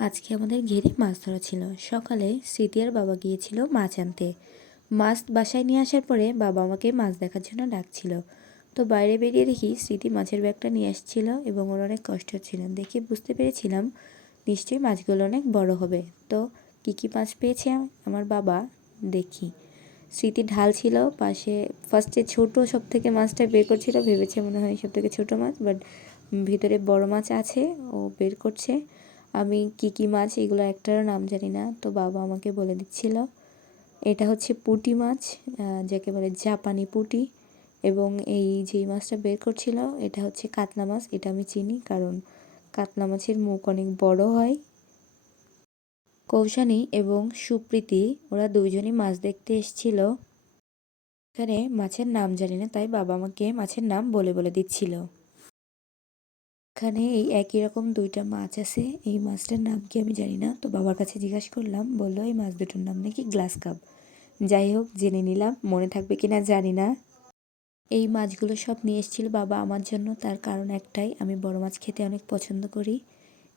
আজকে আমাদের ঘেরে মাছ ধরা ছিল। সকালে স্মৃতি আর বাবা গিয়েছিল মাছ আনতে। মাছ বাসায় নিয়ে আসার পরে বাবা আমাকে মাছ দেখার জন্য ডাকছিল। তো বাইরে বেরিয়ে দেখি স্মৃতি মাছের ব্যাগটা নিয়ে আসছিল এবং ওর অনেক কষ্ট হচ্ছিল। দেখে বুঝতে পেরেছিলাম নিশ্চয়ই মাছগুলো অনেক বড় হবে। তো কী কী মাছ পেয়েছে আমার বাবা দেখি। স্মৃতি ঢাল ছিল পাশে, ফার্স্টে ছোট সব থেকে মাছটা বের করছিল, ভেবেছে মনে হয় সব থেকে ছোটো মাছ, বাট ভিতরে বড় মাছ আছে, ও বের করছে। আমি কী কী মাছ এগুলো একটারও নাম জানি না, তো বাবা আমাকে বলে দিচ্ছিল। এটা হচ্ছে পুঁটি মাছ, যাকে বলে জাপানি পুঁটি। এবং এই যেই মাছটা বের করছিল এটা হচ্ছে কাতলা মাছ। এটা আমি চিনি কারণ কাতলা মাছের মুখ অনেক বড় হয়। কৌশানী এবং সুপ্রীতি ওরা দুইজনই মাছ দেখতে এসেছিল। এখানে মাছের নাম জানি না, তাই বাবা আমাকে মাছের নাম বলে বলে দিচ্ছিল। এখানে এই একই রকম দুইটা মাছ আছে, এই মাছটার নাম কি আমি জানি না, তো বাবার কাছে জিজ্ঞাসা করলাম, বললো এই মাছ দুটোর নাম নাকি গ্লাস কাপ। যাই হোক, জেনে নিলাম, মনে থাকবে কিনা জানি না। এই মাছগুলো সব নিয়ে এসেছিল বাবা আমার জন্য, তার কারণ একটাই, আমি বড় মাছ খেতে অনেক পছন্দ করি।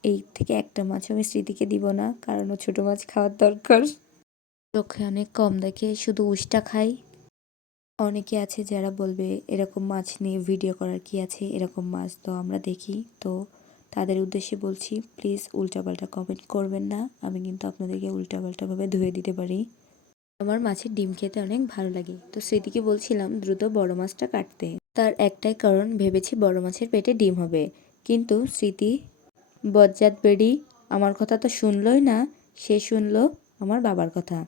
এই থেকে একটা মাছ আমি স্মৃতিকে দিব না, কারণ ও ছোটো মাছ খাওয়ার দরকার। চোখে অনেক কম দেখে, শুধু উষ্টা খাই। অনেকে আছে যারা বলবে এরকম মাছ নিয়ে ভিডিও করার কি আছে, এরকম মাছ তো আমরা দেখি। তো তাদের উদ্দেশ্যে বলছি, প্লিজ উল্টাপাল্টা কমেন্ট করবেন না, আমি কিন্তু আপনাদেরকে উল্টাপাল্টাভাবে ধুয়ে দিতে পারি। আমার মাছের ডিম খেতে অনেক ভালো লাগে, তো স্মৃতিকে বলছিলাম দ্রুত বড় মাছটা কাটতে। তার একটাই কারণ, ভেবেছি বড় মাছের পেটে ডিম হবে। কিন্তু স্মৃতি বজ্জাত বেড়ি আমার কথা তো শুনলই না, সে শুনলো আমার বাবার কথা।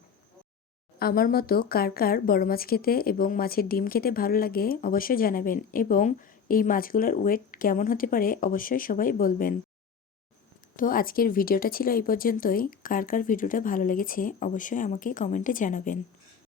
আমার মতো কার কার বড় মাছ খেতে এবং মাছের ডিম খেতে ভালো লাগে অবশ্যই জানাবেন, এবং এই মাছগুলোর ওয়েট কেমন হতে পারে অবশ্যই সবাই বলবেন। তো আজকের ভিডিওটা ছিল এই পর্যন্তই। কার কার ভিডিওটা ভালো লেগেছে অবশ্যই আমাকে কমেন্টে জানাবেন।